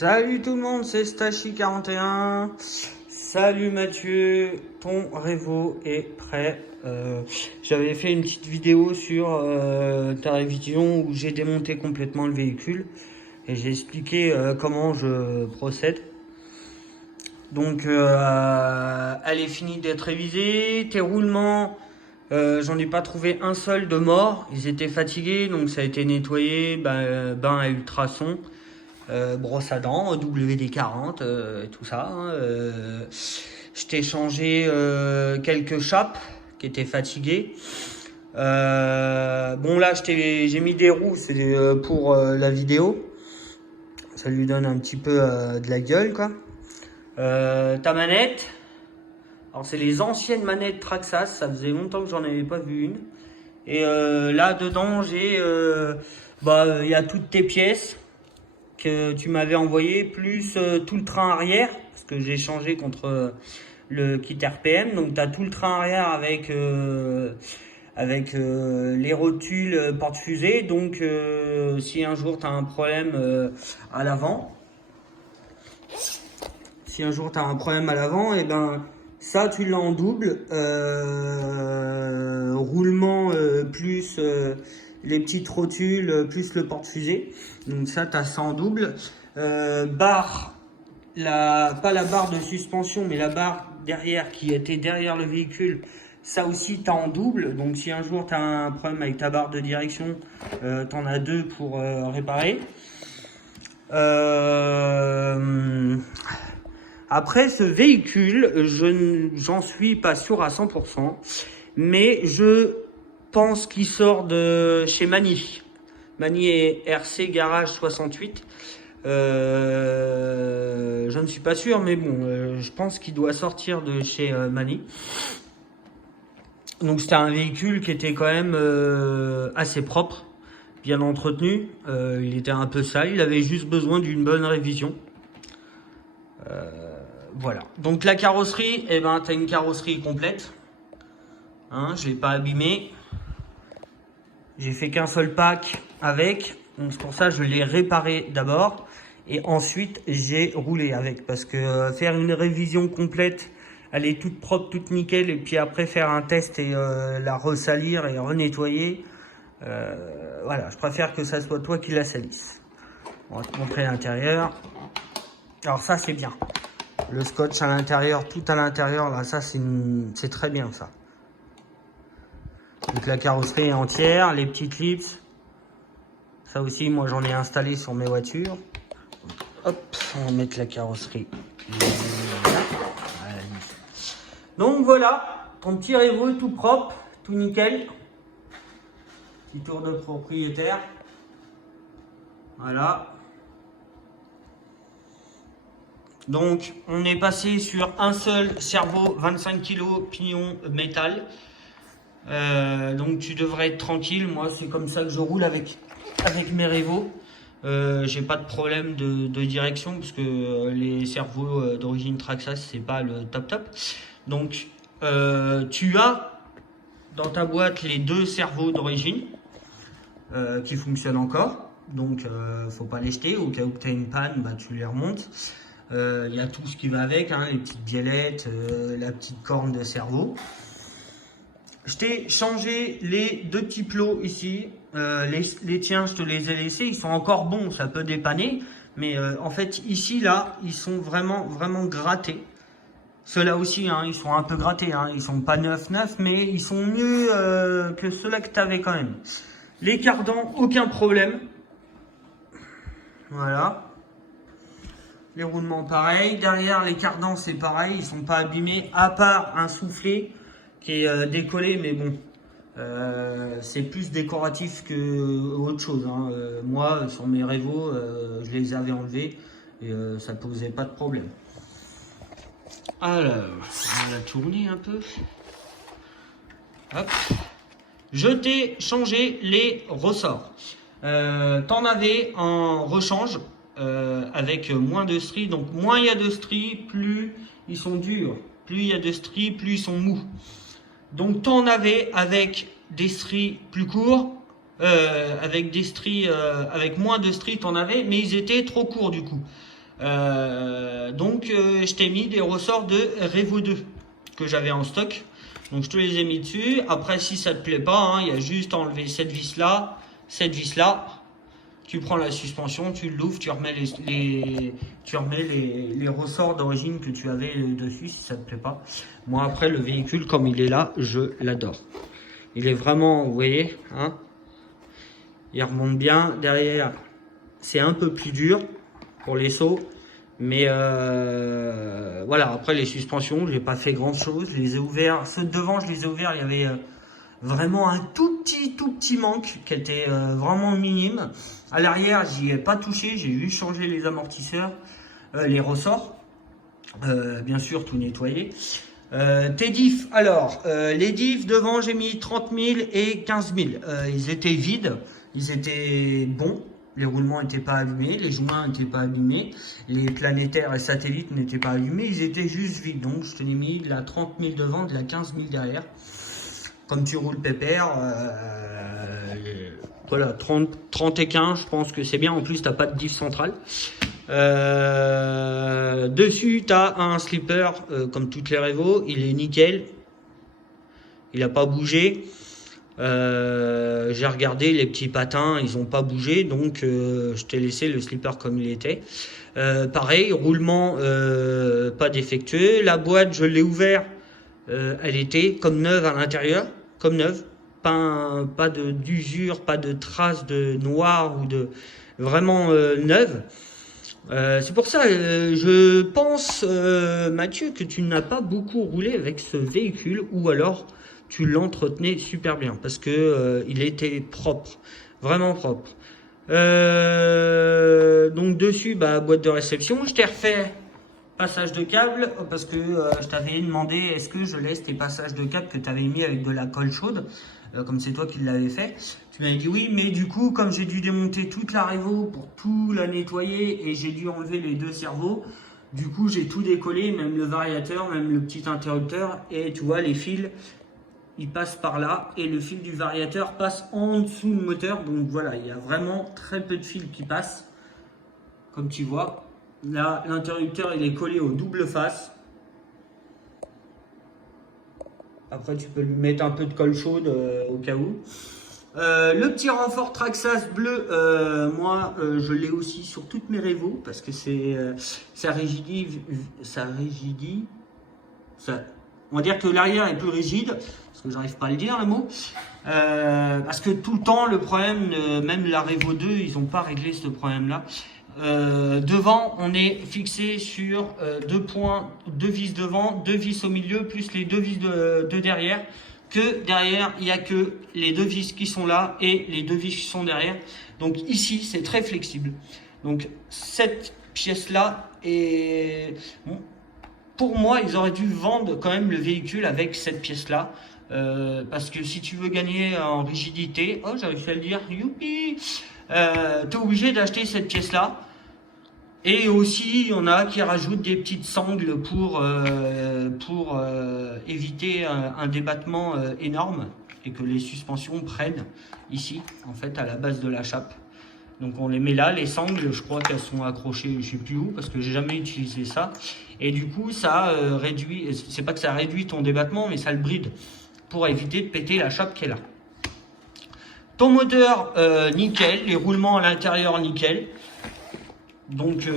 Salut tout le monde, c'est Stachi41. Salut Mathieu, ton Revo est prêt. J'avais fait une petite vidéo sur ta révision où j'ai démonté complètement le véhicule et j'ai expliqué comment je procède. Donc elle est finie d'être révisée. Tes roulements, j'en ai pas trouvé un seul de mort. Ils étaient fatigués, donc ça a été nettoyé, bain à ultrasons. Brosse à dents, WD-40, tout ça. Hein, je t'ai changé quelques chapes qui étaient fatiguées. Bon là, j'ai mis des roues, c'est pour la vidéo. Ça lui donne un petit peu de la gueule, quoi. Ta manette. Alors c'est les anciennes manettes Traxxas, ça faisait longtemps que j'en avais pas vu une. Et là dedans j'ai, il y a toutes tes pièces que tu m'avais envoyé, plus tout le train arrière, parce que j'ai changé contre le kit RPM. Donc tu as tout le train arrière avec les rotules porte-fusée. Donc si un jour tu as un problème à l'avant, et ben ça tu l'as en double, roulement plus les petites rotules plus le porte-fusée. Donc ça tu as ça en double. Barre, pas la barre de suspension mais la barre derrière qui était derrière le véhicule, ça aussi tu as en double. Donc si un jour tu as un problème avec ta barre de direction, tu en as deux pour réparer. Après ce véhicule, j'en suis pas sûr à 100%, mais je pense qu'il sort de chez Mani. Mani et RC Garage 68. Je ne suis pas sûr, mais bon, je pense qu'il doit sortir de chez Mani. Donc c'était un véhicule qui était quand même assez propre, bien entretenu. Il était un peu sale, il avait juste besoin d'une bonne révision. Voilà. Donc la carrosserie, tu as une carrosserie complète. Hein, je l'ai pas abîmée. J'ai fait qu'un seul pack avec. Donc c'est pour ça que je l'ai réparé d'abord. Et ensuite j'ai roulé avec. Parce que faire une révision complète, elle est toute propre, toute nickel. Et puis après faire un test et la ressalir et renettoyer. Voilà, je préfère que ça soit toi qui la salisse. On va te montrer l'intérieur. Alors ça c'est bien. Le scotch à l'intérieur, tout à l'intérieur, là, ça c'est très bien ça. Donc la carrosserie est entière, les petites clips. Ça aussi, moi j'en ai installé sur mes voitures. Hop, on va mettre la carrosserie. Voilà. Donc voilà, ton petit Revo tout propre, tout nickel. Petit tour de propriétaire. Voilà. Donc on est passé sur un seul servo 25 kg pignon métal. Donc tu devrais être tranquille. Moi c'est comme ça que je roule avec mes Revo. J'ai pas de problème de direction parce que les servos d'origine Traxxas c'est pas le top. Donc tu as dans ta boîte les deux servos d'origine qui fonctionnent encore. Donc faut pas les jeter. Au cas où tu as une panne, tu les remontes. Il y a tout ce qui va avec, hein, les petites biellettes, la petite corne de servo. Je t'ai changé les deux petits plots ici. Les tiens, je te les ai laissés. Ils sont encore bons, ça peut dépanner. Mais en fait, ici, là, ils sont vraiment grattés. Ceux-là aussi, hein, ils sont un peu grattés. Hein. Ils sont pas neuf, mais ils sont mieux que ceux-là que tu avais quand même. Les cardans, aucun problème. Voilà. Les roulements pareil, derrière les cardans c'est pareil, ils sont pas abîmés à part un soufflet qui est décollé, mais bon c'est plus décoratif que autre chose, hein. Moi sur mes Revo je les avais enlevés et ça posait pas de problème. Alors on va tourner un peu. Hop. Je t'ai changé les ressorts. T'en avais en rechange. Avec moins de stries, donc moins il y a de stries, plus ils sont durs, plus il y a de stries, plus ils sont mous. Donc t'en avais avec des stries plus courts, avec des stries avec moins de stries t'en avais, mais ils étaient trop courts du coup. Je t'ai mis des ressorts de Revo 2 que j'avais en stock. Donc je te les ai mis dessus. Après, si ça te plaît pas, il y a juste à enlever cette vis là, tu prends la suspension, tu l'ouvres, tu remets les ressorts d'origine que tu avais dessus si ça te plaît pas. Moi après, le véhicule comme il est là, je l'adore. Il est vraiment, vous voyez, il remonte bien. Derrière, c'est un peu plus dur pour les sauts. Mais voilà, après les suspensions, je n'ai pas fait grand chose. Je les ai ouverts. Ceux de devant, je les ai ouverts. Il y avait vraiment un tout petit manque qui était vraiment minime. À l'arrière, j'y ai pas touché. J'ai juste changé les amortisseurs, les ressorts. Bien sûr, tout nettoyé. Tes diffs, alors, les diffs devant, j'ai mis 30 000 et 15 000. Ils étaient vides, ils étaient bons. Les roulements n'étaient pas allumés, les joints n'étaient pas allumés, les planétaires et satellites n'étaient pas allumés, ils étaient juste vides. Donc je te l'ai mis de la 30 000 devant, de la 15 000 derrière. Comme tu roules pépère, voilà, 30 et 15, je pense que c'est bien. En plus, tu n'as pas de diff central. Dessus, tu as un slipper comme toutes les Revo, il est nickel. Il n'a pas bougé. J'ai regardé les petits patins, ils n'ont pas bougé, donc je t'ai laissé le slipper comme il était. Pareil, roulement pas défectueux. La boîte, je l'ai ouvert, elle était comme neuve à l'intérieur, comme neuve. Pas d'usure, pas de traces de noir ou de vraiment neuve. C'est pour ça, je pense, Mathieu, que tu n'as pas beaucoup roulé avec ce véhicule, ou alors tu l'entretenais super bien, parce que il était propre, vraiment propre. Donc dessus, boîte de réception, je t'ai refait passage de câble, parce que je t'avais demandé, est-ce que je laisse tes passages de câble que tu avais mis avec de la colle chaude, comme c'est toi qui l'avais fait. Tu m'avais dit oui, mais du coup, comme j'ai dû démonter toute la Revo pour tout la nettoyer et j'ai dû enlever les deux servos, du coup j'ai tout décollé, même le variateur, même le petit interrupteur, et tu vois les fils, ils passent par là et le fil du variateur passe en dessous du moteur. Donc voilà, il y a vraiment très peu de fils qui passent, comme tu vois. Là, l'interrupteur il est collé au double face. Après, tu peux lui mettre un peu de colle chaude au cas où. Le petit renfort Traxxas bleu, moi je l'ai aussi sur toutes mes Revo parce que ça rigidifie, on va dire que l'arrière est plus rigide, parce que j'arrive pas à le dire le mot, parce que tout le temps le problème, même la Revo 2, ils n'ont pas réglé ce problème là. Devant, on est fixé sur deux points, deux vis devant, deux vis au milieu, plus les deux vis de derrière. Que derrière, il n'y a que les deux vis qui sont là et les deux vis qui sont derrière. Donc ici, c'est très flexible. Donc cette pièce-là est... Bon, pour moi, ils auraient dû vendre quand même le véhicule avec cette pièce-là. Parce que si tu veux gagner en rigidité, oh j'arrive à le dire, youpi, t'es obligé d'acheter cette pièce-là. Et aussi, il y en a qui rajoutent des petites sangles pour éviter un débattement énorme et que les suspensions prennent ici, en fait, à la base de la chape. Donc on les met là, les sangles, je crois qu'elles sont accrochées, je sais plus où, parce que j'ai jamais utilisé ça. Et du coup, ça réduit, c'est pas que ça réduit ton débattement, mais ça le bride pour éviter de péter la chape qui est là. Ton moteur, nickel, les roulements à l'intérieur, nickel. Donc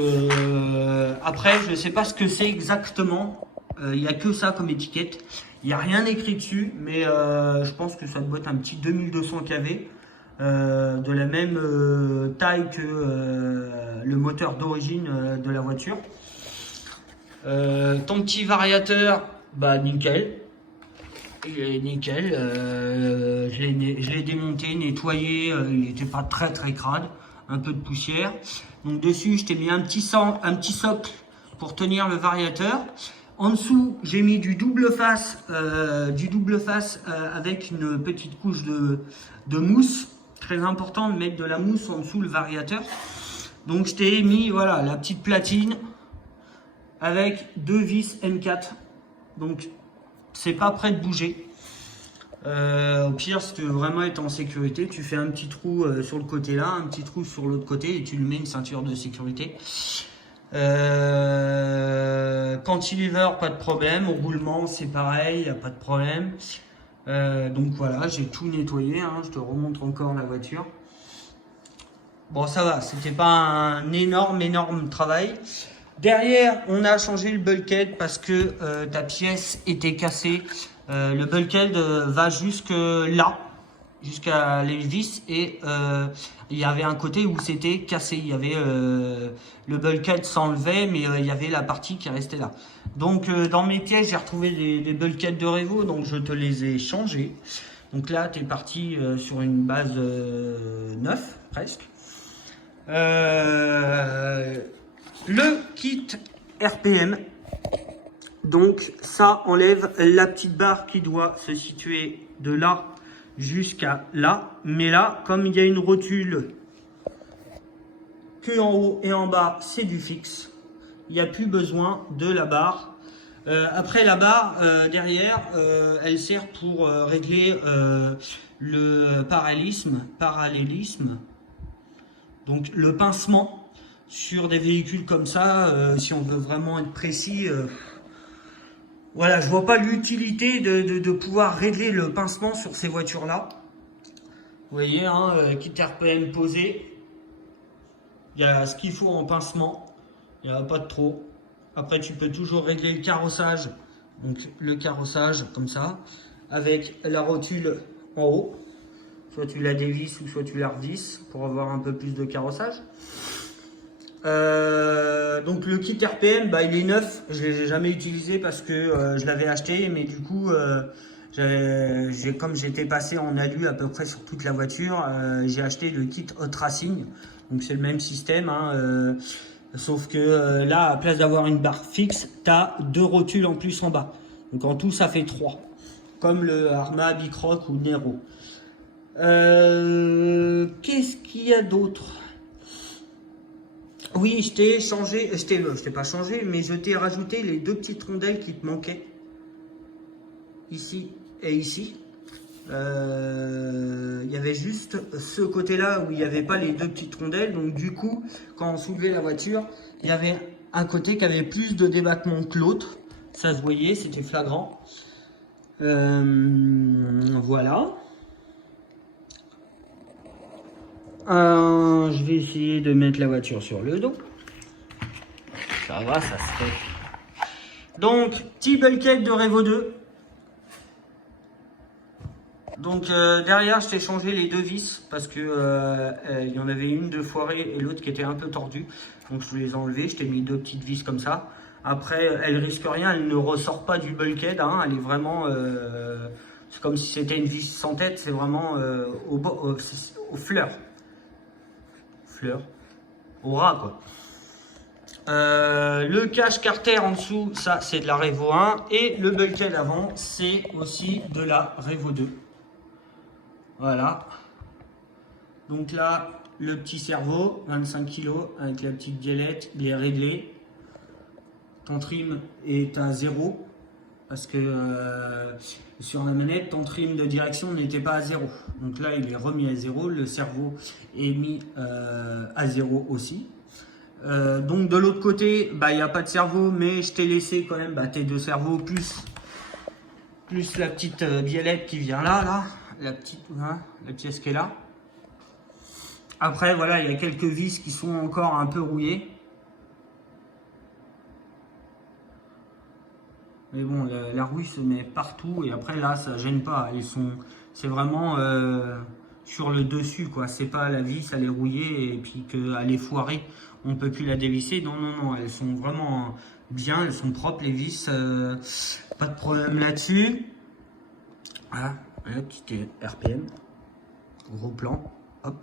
après, je ne sais pas ce que c'est exactement. Il n'y a que ça comme étiquette. Il n'y a rien écrit dessus, mais je pense que ça doit être un petit 2200 kV. De la même taille que le moteur d'origine de la voiture. Ton petit variateur, nickel. Il est nickel. Je l'ai démonté, nettoyé. Il n'était pas très crade. Un peu de poussière. Donc dessus, je t'ai mis un petit socle pour tenir le variateur. En dessous, j'ai mis du double face avec une petite couche de mousse. Très important de mettre de la mousse en dessous le variateur. Donc je t'ai mis voilà la petite platine avec deux vis M4. Donc c'est pas prêt de bouger. Au pire, si tu veux vraiment être en sécurité, tu fais un petit trou sur le côté là, un petit trou sur l'autre côté et tu lui mets une ceinture de sécurité. Cantilever, pas de problème. Au roulement, c'est pareil, il n'y a pas de problème. Donc voilà, j'ai tout nettoyé, hein. Je te remontre encore la voiture. Bon, ça va, c'était pas un énorme travail. Derrière, on a changé le bulkhead parce que ta pièce était cassée. Le bulkhead va jusque là, jusqu'à les vis, et il y avait un côté où c'était cassé. Il y avait le bulkhead s'enlevait, mais il y avait la partie qui restait là. Donc dans mes pièces, j'ai retrouvé des bulkheads de Revo, donc je te les ai changés. Donc là, tu es parti sur une base neuve, presque. Le kit RPM, donc ça enlève la petite barre qui doit se situer de là jusqu'à là, mais là comme il y a une rotule que en haut et en bas c'est du fixe, il n'y a plus besoin de la barre. Après la barre derrière elle sert pour régler le parallélisme, donc le pincement sur des véhicules comme ça, si on veut vraiment être précis. Voilà, je vois pas l'utilité de pouvoir régler le pincement sur ces voitures-là. Vous voyez, hein, kit RPM posé. Il y a ce qu'il faut en pincement. Il n'y en a pas de trop. Après, tu peux toujours régler le carrossage. Donc le carrossage comme ça, avec la rotule en haut. Soit tu la dévisses ou soit tu la revisses pour avoir un peu plus de carrossage. Donc le kit RPM, bah, il est neuf. Je ne l'ai jamais utilisé parce que je l'avais acheté, mais du coup, comme j'étais passé en alu à peu près sur toute la voiture, j'ai acheté le kit Hot Racing. Donc c'est le même système, hein, sauf que là, à place d'avoir une barre fixe, tu as 2 rotules en plus en bas. Donc en tout, ça fait 3. Comme le Arma, Bicroc ou Nero. Qu'est-ce qu'il y a d'autre? Oui, je t'ai changé, je t'ai pas changé, mais je t'ai rajouté les 2 petites rondelles qui te manquaient. Ici et ici. Il y avait juste ce côté-là où il n'y avait pas les 2 petites rondelles. Donc du coup, quand on soulevait la voiture, il y avait un côté qui avait plus de débattement que l'autre. Ça se voyait, c'était flagrant. Voilà. Je vais essayer de mettre la voiture sur le dos. Ça va, ça se fait. Donc, petit bulkhead de Revo 2. Donc derrière, je t'ai changé les 2 vis parce que il y en avait une de foirée et l'autre qui était un peu tordue. Donc je les ai enlevées, je t'ai mis 2 petites vis comme ça. Après, elle risque rien, elle ne ressort pas du bulkhead, hein, elle est vraiment... c'est comme si c'était une vis sans tête, c'est vraiment au fleur. Au ras quoi. Le cache carter en dessous, ça c'est de la Revo 1. Et le bulkhead avant, c'est aussi de la Revo 2. Voilà. Donc là, le petit cerveau, 25 kg, avec la petite galette, il est réglé. Ton trim est à 0. Parce que sur la manette, ton trim de direction n'était pas à 0. Donc là, il est remis à 0. Le cerveau est mis à 0 aussi. Donc de l'autre côté, bah, il n'y a pas de cerveau, mais je t'ai laissé quand même tes 2 cerveaux, plus la petite biellette qui vient là, la pièce qui est là. Après, voilà, il y a quelques vis qui sont encore un peu rouillées. Mais bon, la rouille se met partout et après là, ça gêne pas. C'est vraiment sur le dessus, quoi. C'est pas la vis, elle est rouillée et puis qu'elle est foirée, on peut plus la dévisser. Non, non, non, elles sont vraiment bien, elles sont propres les vis, pas de problème là-dessus. Voilà, petit RPM, gros plan, hop.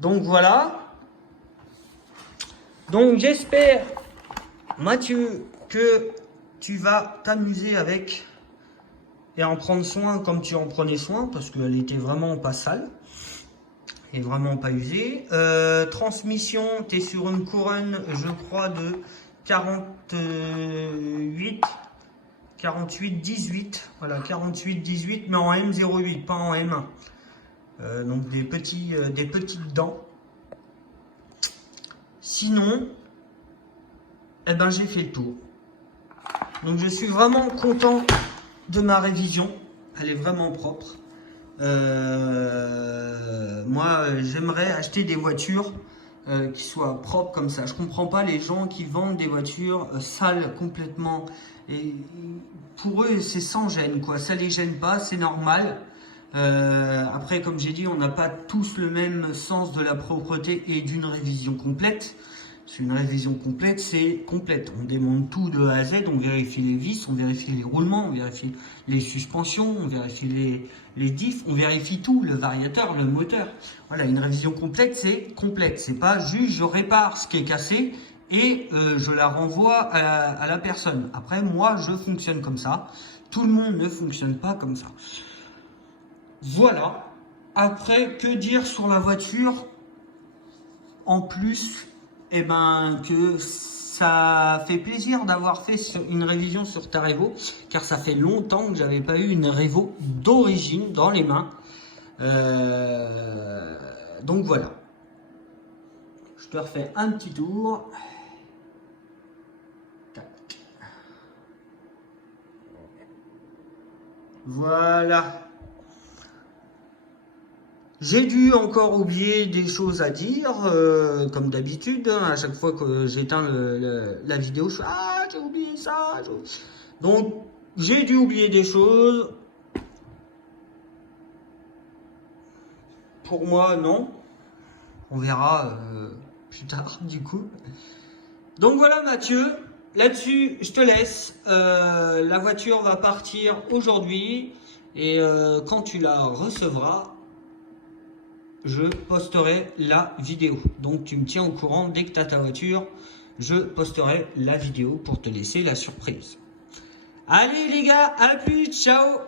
Donc voilà. Donc j'espère, Mathieu, que tu vas t'amuser avec et en prendre soin comme tu en prenais soin, parce qu'elle était vraiment pas sale et vraiment pas usée. Transmission, tu es sur une couronne, je crois, de 48-18, voilà, 48-18, mais en M08, pas en M1. Donc des petites dents. Sinon, eh ben, j'ai fait le tour. Donc je suis vraiment content de ma révision. Elle est vraiment propre. Moi, j'aimerais acheter des voitures qui soient propres comme ça. Je comprends pas les gens qui vendent des voitures sales complètement. Et pour eux, c'est sans gêne, quoi. Ça les gêne pas, c'est normal. Après, comme j'ai dit, on n'a pas tous le même sens de la propreté et d'une révision complète. C'est une révision complète, c'est complète. On démonte tout de A à Z, on vérifie les vis, on vérifie les roulements, on vérifie les suspensions, on vérifie les diffs, on vérifie tout, le variateur, le moteur. Voilà, une révision complète, c'est complète. C'est pas juste je répare ce qui est cassé et je la renvoie à la personne. Après, moi, je fonctionne comme ça. Tout le monde ne fonctionne pas comme ça. Voilà. Après, que dire sur la voiture en plus? Eh ben, que ça fait plaisir d'avoir fait une révision sur ta Revo, car ça fait longtemps que j'avais pas eu une Revo d'origine dans les mains. Donc voilà. Je te refais un petit tour. Tac. Voilà. J'ai dû encore oublier des choses à dire, comme d'habitude. Hein, à chaque fois que j'éteins la vidéo, je fais ah, j'ai oublié ça. Donc, j'ai dû oublier des choses. Pour moi, non. On verra plus tard, du coup. Donc voilà, Mathieu. Là-dessus, je te laisse. La voiture va partir aujourd'hui. Et quand tu la recevras, je posterai la vidéo. Donc tu me tiens au courant dès que tu as ta voiture. Je posterai la vidéo pour te laisser la surprise. Allez les gars, à plus, ciao!